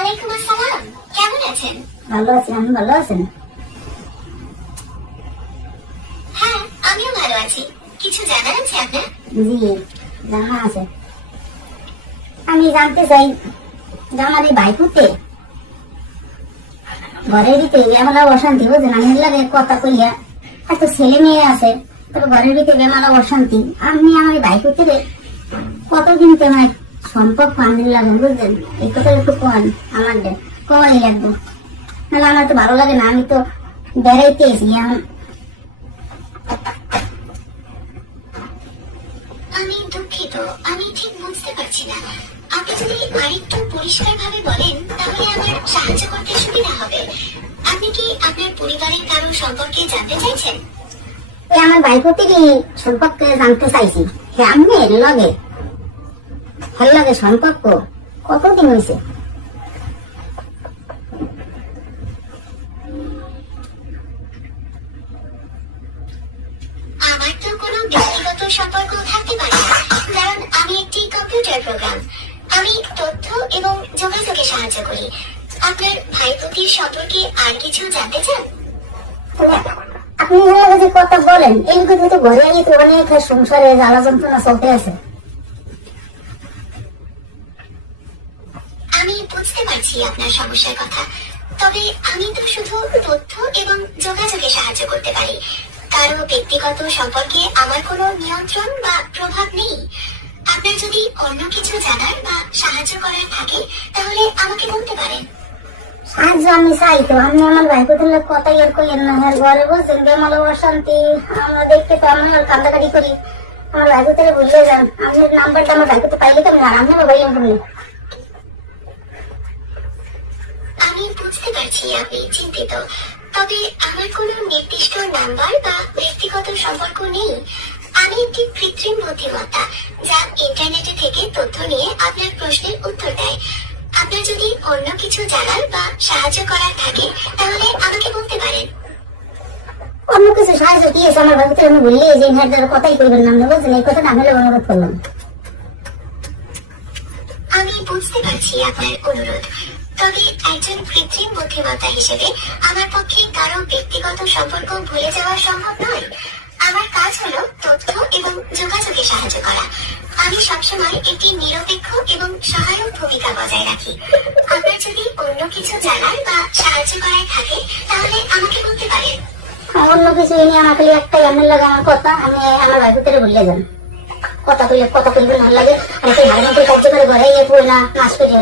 ওয়ালাইকুম আসসালাম, কেমন আছেন? ভালো আছি। আমি ভালো আছেন? হ্যাঁ, আমিও ভালো আছি। কিছু জানার আছে আপনার? জি, জানা আছে। আমি জানতে চাই যে আমার এই ভাইপুতে ঘরের ভিতরে এমন অশান্তি বুঝলেন, আমি লাগে কথা কইয়া এত ছেলে মেয়ে আছে, তবে ঘরের ভিতরে এমন অশান্তি। আমি আমার এই ভাইপুতে কতদিন তোমার সম্পর্ক আনতে লাগেন বুঝলেন, এই কথা একটু কন আমার কই লাগবো, নাহলে আমার তো ভালো লাগে না। আমি তো বেড়াইতে এসি এখন। আমি দুঃখিত, আমি ঠিক বুঝতে পারছি না। আপনি যদি আরেকটু পরিষ্কার ভাবে বলেন তাহলে আমার সাহায্য করতে সুবিধা হবে। আপনি কি আপনার পরিবারের কারো সম্পর্কে জানতে চাইছেন? আমার ভাইপতির সম্পর্কে জানতে চাইছি। আমি এর লগে ভালো লাগে সম্পর্ক কতদিন হয়েছে? আমার তো কোনো ব্যক্তিগত সম্পর্ক থাকতে পারে না, কারণ আমি একটি কম্পিউটার প্রোগ্রাম। আমি তথ্য এবং যোগাযোগে সাহায্য করি। আপনার ভাইপতির সম্পর্কে আর কিছু জানতে চান? আপনি যে কথা বলেন এই কথা তো ঘরে আগে তো অনেক সংসারে জ্বালা যন্ত্রণা চলতে আছে। আমি বুঝতে পারছি আপনার সমস্যার কথা, তবে আমি তো শুধু তথ্য এবং যোগাযোগে সাহায্য করতে পারি। কারো ব্যক্তিগত সম্পর্কে আমার কোনো নিয়ন্ত্রণ বা প্রভাব নেই। আপনার যদি অন্য কিছু জানার বা সাহায্য করার থাকে তাহলে আমাকে বলতে পারেন। সাহায্য আমি চাই তো, আমি আমার ভাইপতির কথা আর কইেন না। ঘরে বলছেন বেমাল অশান্তি, আমরা দেখতে তো আমি কান্দাকাটি করি। আমার ভাইপতিরে বললে যান, আপনার নাম্বারটা আমার ভাইপতি পাইলে কেমন আর আমি পাইলাম কেমনি? আমি বুঝতে পারছি আপনি চিন্তিত, তবে আমার কোনো নির্দিষ্ট নাম্বার বা ব্যক্তিগত সম্পর্ক নেই। আমি একটি কৃত্রিম বুদ্ধিমত্তা যা ইন্টারনেটে থেকে তথ্য নিয়ে আপনার প্রশ্নের উত্তর দেয়। আপনার যদি অন্য কিছু জানার বা সাহায্য করার থাকে তাহলে আমাকে বলতে পারেন। অন্য কিছু সাহায্য কি আছে আমার ভাইপতি? আমি বললি যে ইনভার্টার কথাই করবেন না, বলছেন এই কথাটা আমি অনুরোধ করলাম। আমি বুঝতে পারছি আপনার অনুরোধ, তবে একজন কৃত্রিম বুদ্ধিমত্তা হিসেবে আমার পক্ষে কারো ব্যক্তিগত সম্পর্ক ভুলে যাওয়া সম্ভব নয়। আমার কাজ হলো তথ্য এবং যোগাযোগে সাহায্য করা। আমি সবসময় একটি নিরপেক্ষ এবং সহায়ক ভূমিকা বজায় রাখি। আপনার যদি অন্য কিছু জানার বা সাহায্য করার থাকে তাহলে আমাকে বলতে পারেন। অন্য কিছু এনে আমাকে একটাই এমন লাগে আমার কথা, আমি আমার ভাইপতিরে বললে যান কথা কইলে কথা কইবেন ভালো লাগে। আর ভালো মতো কাজ করে ঘরে গিয়ে পড়ে না নাচ করে